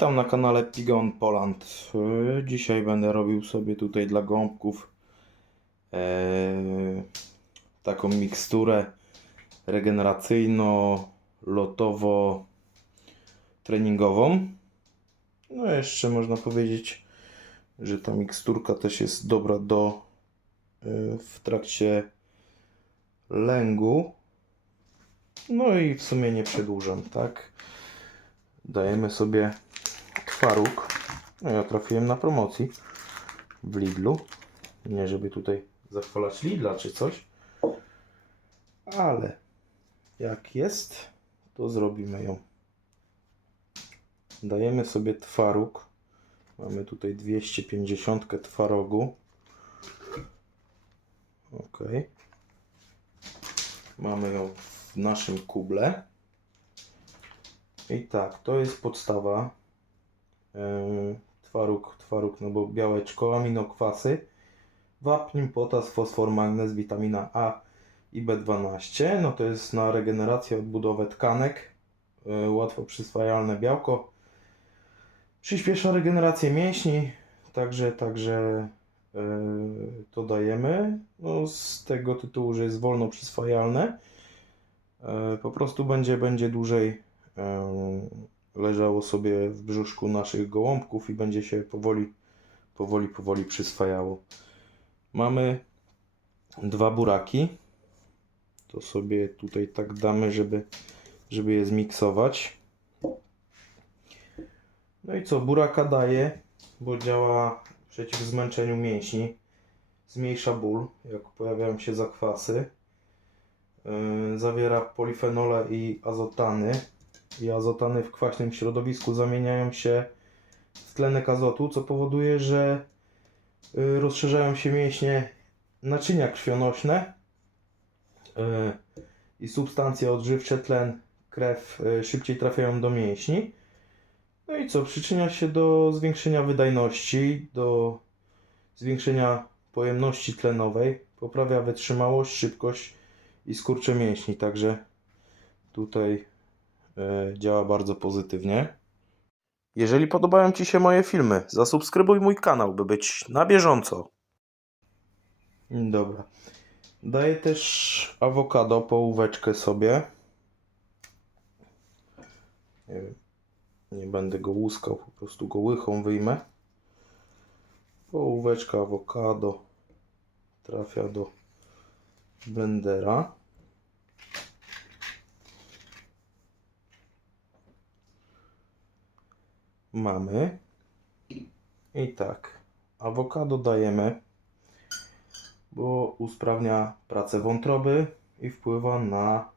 Witam na kanale Pigeon Poland. Dzisiaj będę robił sobie tutaj dla gołąbków taką miksturę regeneracyjno-lotowo-treningową. No jeszcze można powiedzieć, że ta miksturka też jest dobra w trakcie lęgu. No i w sumie nie przedłużam, tak? Dajemy sobie twaróg. No ja trafiłem na promocji w Lidlu. Nie żeby tutaj zachwalać Lidla czy coś, ale jak jest, to zrobimy ją. Dajemy sobie twaróg. Mamy tutaj 250 twarogu. Ok. Mamy ją w naszym kuble. I tak, to jest podstawa. Twaróg, no bo białeczko, aminokwasy, wapń, potas, fosfor, magnez, witamina A i B12. No to jest na regenerację, odbudowę tkanek, łatwo przyswajalne białko. Przyspiesza regenerację mięśni, także to dajemy. No z tego tytułu, że jest wolno przyswajalne. Po prostu będzie dłużej leżało sobie w brzuszku naszych gołąbków i będzie się powoli przyswajało. Mamy dwa buraki. To sobie tutaj tak damy, żeby je zmiksować. No i co? Buraka daje, bo działa przeciw zmęczeniu mięśni. Zmniejsza ból, jak pojawiają się zakwasy. Zawiera polifenole i azotany. I azotany w kwaśnym środowisku zamieniają się w tlenek azotu, co powoduje, że rozszerzają się mięśnie, naczynia krwionośne i substancje odżywcze, tlen, krew szybciej trafiają do mięśni. No i co? Przyczynia się do zwiększenia wydajności, do zwiększenia pojemności tlenowej, poprawia wytrzymałość, szybkość i skurcze mięśni, także tutaj działa bardzo pozytywnie. Jeżeli podobają Ci się moje filmy, zasubskrybuj mój kanał, by być na bieżąco. Dobra. Daję też awokado, połóweczkę sobie. Nie będę go łuskał, po prostu go łychą wyjmę. Połóweczka awokado trafia do blendera. Mamy. I tak, awokado dajemy, bo usprawnia pracę wątroby i wpływa na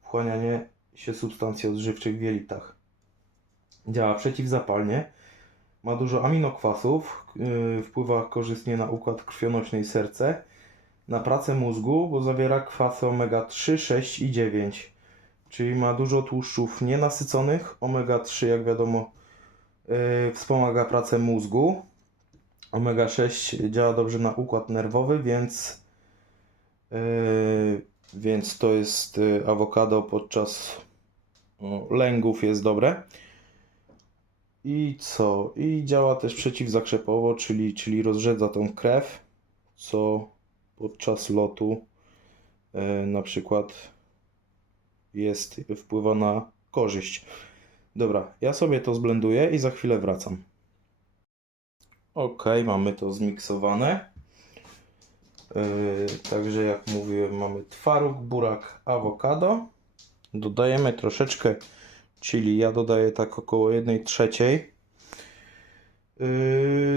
wchłanianie się substancji odżywczych w jelitach. Działa przeciwzapalnie, ma dużo aminokwasów, wpływa korzystnie na układ krwionośny i serce, na pracę mózgu, bo zawiera kwasy omega-3, 6 i 9, czyli ma dużo tłuszczów nienasyconych. Omega-3, jak wiadomo, wspomaga pracę mózgu. Omega-6 działa dobrze na układ nerwowy, więc to jest awokado podczas lęgów jest dobre. I co? I działa też przeciwzakrzepowo, czyli rozrzedza tą krew, co podczas lotu na przykład wpływa na korzyść. Dobra, ja sobie to zblenduję i za chwilę wracam. Ok, mamy to zmiksowane. Także jak mówiłem, mamy twaróg, burak, awokado. Dodajemy troszeczkę chili. Ja dodaję tak około 1/3.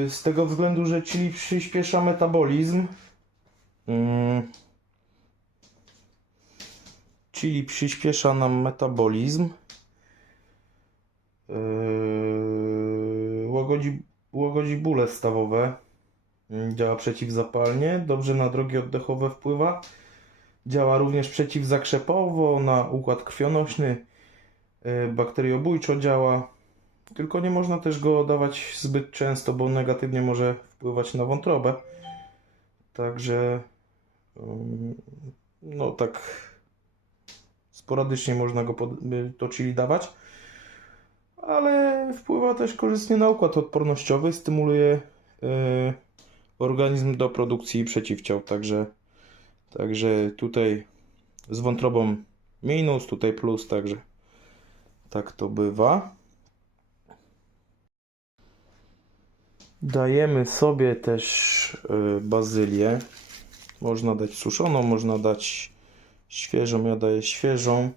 Z tego względu, że chili przyspiesza metabolizm. Chili przyspiesza nam metabolizm. Łagodzi bóle stawowe. Działa przeciwzapalnie, dobrze na drogi oddechowe wpływa. Działa również przeciwzakrzepowo, na układ krwionośny, bakteriobójczo działa. Tylko nie można też go dawać zbyt często, bo negatywnie może wpływać na wątrobę. Także no tak sporadycznie można go to chili dawać. ale wpływa też korzystnie na układ odpornościowy, stymuluje organizm do produkcji przeciwciał, także tutaj z wątrobą minus, tutaj plus, także tak to bywa. Dajemy sobie też bazylię. Można dać suszoną, można dać świeżą. Ja daję świeżą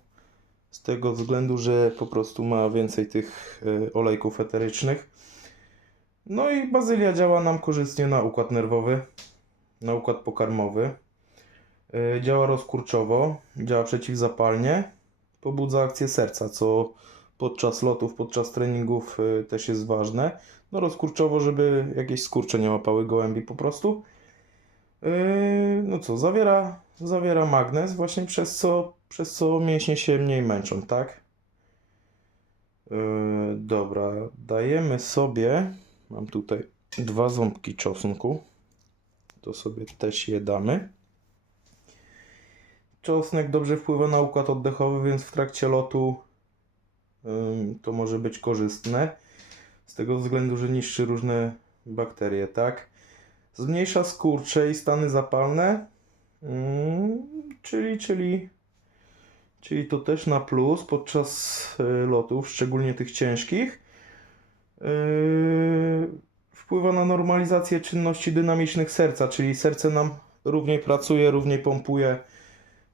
z tego względu, że po prostu ma więcej tych olejków eterycznych. No i bazylia działa nam korzystnie na układ nerwowy, na układ pokarmowy. Działa rozkurczowo, działa przeciwzapalnie, pobudza akcję serca, co podczas lotów, podczas treningów też jest ważne. No rozkurczowo, żeby jakieś skurcze nie łapały gołębi po prostu. No co, zawiera magnez, właśnie przez co mięśnie się mniej męczą, tak? Dobra, dajemy sobie, mam tutaj 2 ząbki czosnku, to sobie też je damy. Czosnek dobrze wpływa na układ oddechowy, więc w trakcie lotu to może być korzystne. Z tego względu, że niszczy różne bakterie, tak? Zmniejsza skurcze i stany zapalne, czyli to też na plus podczas lotów, szczególnie tych ciężkich. Wpływa na normalizację czynności dynamicznych serca, czyli serce nam równiej pracuje, równiej pompuje,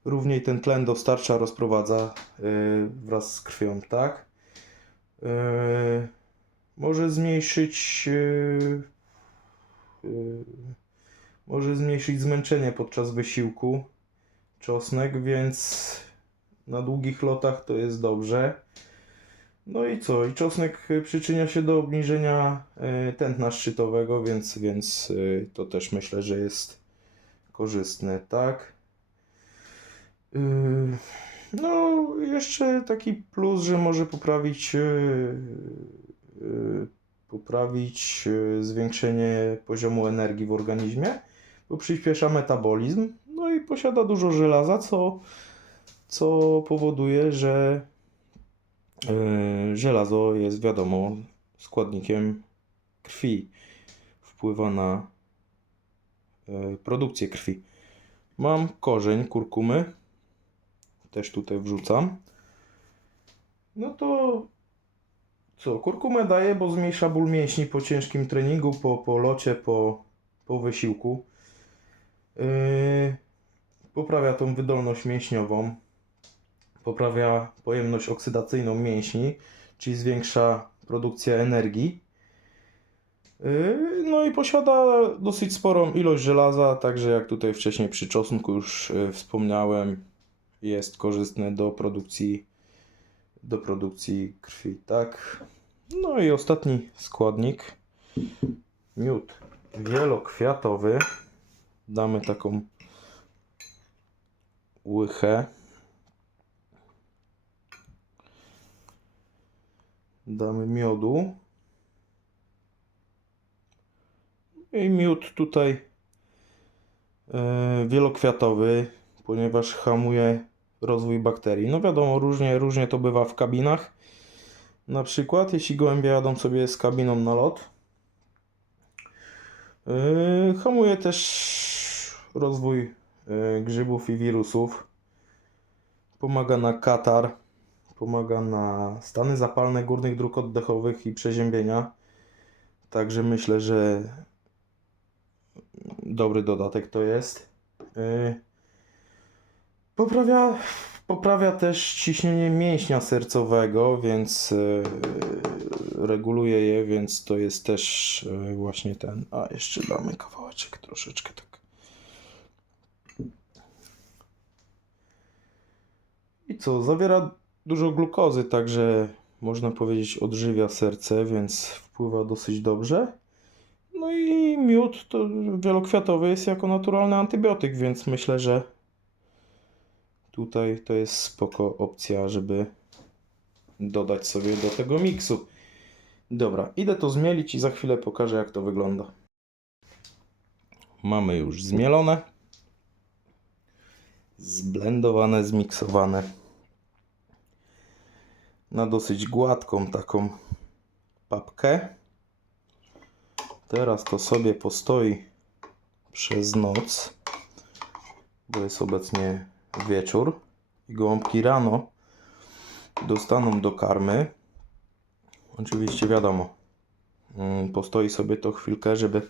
równiej ten tlen dostarcza, rozprowadza wraz z krwią, tak? Może zmniejszyć zmęczenie podczas wysiłku czosnek, więc na długich lotach to jest dobrze. No i co? I czosnek przyczynia się do obniżenia tętna szczytowego, więc to też myślę, że jest korzystne, tak? No, jeszcze taki plus, że może poprawić zwiększenie poziomu energii w organizmie, bo przyspiesza metabolizm, no i posiada dużo żelaza, co powoduje, że żelazo jest, wiadomo, składnikiem krwi, wpływa na produkcję krwi. Mam korzeń kurkumy, też tutaj wrzucam. No to co? Kurkumę daję, bo zmniejsza ból mięśni po ciężkim treningu, po locie, po wysiłku. Poprawia tą wydolność mięśniową. Poprawia pojemność oksydacyjną mięśni, czyli zwiększa produkcję energii. No i posiada dosyć sporą ilość żelaza, także jak tutaj wcześniej przy czosnku już wspomniałem, jest korzystny do produkcji krwi, tak? No i ostatni składnik, miód wielokwiatowy. Damy taką łychę. Damy miodu. I miód tutaj wielokwiatowy, ponieważ hamuje rozwój bakterii. No wiadomo, różnie to bywa w kabinach. Na przykład, jeśli gołębie jadą sobie z kabiną na lot, hamuje też rozwój grzybów i wirusów. Pomaga na katar, pomaga na stany zapalne górnych dróg oddechowych i przeziębienia. Także myślę, że dobry dodatek to jest. Poprawia też ciśnienie mięśnia sercowego, więc reguluje je, więc to jest też właśnie ten. A jeszcze damy kawałeczek troszeczkę tak. I co? Zawiera dużo glukozy, także można powiedzieć odżywia serce, więc wpływa dosyć dobrze. No i miód to wielokwiatowy jest jako naturalny antybiotyk, więc myślę, że tutaj to jest spoko opcja, żeby dodać sobie do tego miksu. Dobra, idę to zmielić i za chwilę pokażę, jak to wygląda. Mamy już zmielone, zblendowane, zmiksowane. na dosyć gładką taką papkę. Teraz to sobie postoi przez noc, bo jest obecnie wieczór i gołąbki rano dostaną do karmy. Oczywiście wiadomo, postoi sobie to chwilkę, żeby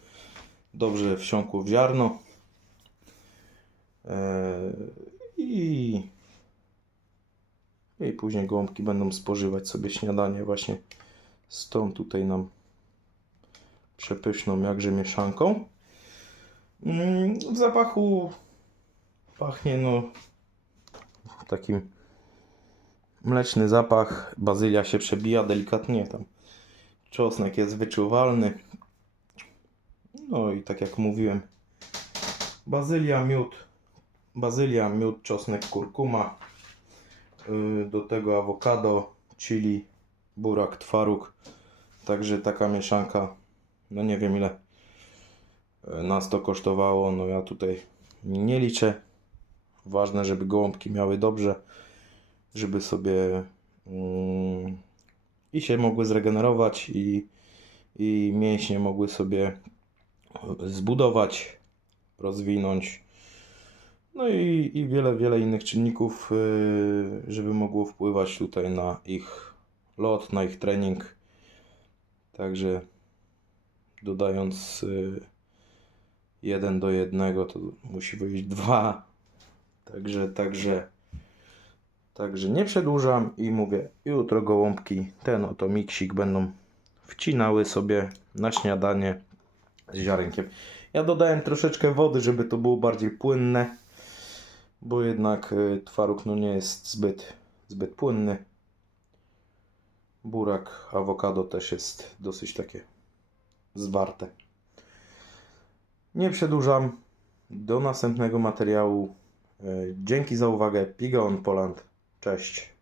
dobrze wsiąkło w ziarno i później gołąbki będą spożywać sobie śniadanie właśnie z tą tutaj nam przepyszną jakże mieszanką. W zapachu pachnie no takim mleczny zapach, bazylia się przebija delikatnie, tam czosnek jest wyczuwalny. No i tak jak mówiłem, bazylia, miód, czosnek, kurkuma, do tego awokado, chili, burak, twaróg. Także taka mieszanka, no nie wiem ile nas to kosztowało, no ja tutaj nie liczę. Ważne, żeby gołąbki miały dobrze, żeby sobie i się mogły zregenerować i mięśnie mogły sobie zbudować, rozwinąć. No i wiele innych czynników, żeby mogło wpływać tutaj na ich lot, na ich trening. Także dodając 1 do 1 to musi wyjść 2. Także nie przedłużam i mówię, jutro gołąbki ten oto miksik będą wcinały sobie na śniadanie z ziarenkiem. Ja dodałem troszeczkę wody, żeby to było bardziej płynne, bo jednak twaróg no nie jest zbyt płynny. Burak, awokado też jest dosyć takie zwarte. Nie przedłużam. Do następnego materiału. Dzięki za uwagę. Pigeon Poland. Cześć.